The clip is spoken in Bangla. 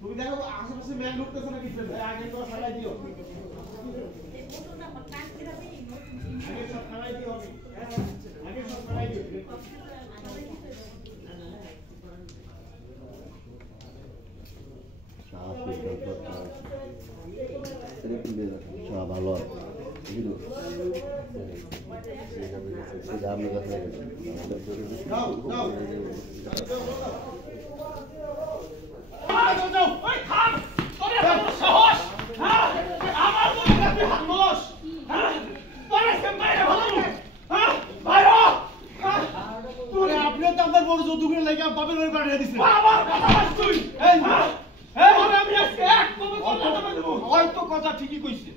তুমি দেখো আশেপাশে ম্যান ঢুকতেছে নাকি আগে তো ফেলাই দিও আগে সব ফেলাই দিও আগে সব ফেলাই দিও ভালো আপনি তো আপনার বড় যৌতুকের লেগে বাপের বাড়ি পাঠিয়ে দিচ্ছেন হয়তো কথা ঠিকই কইছে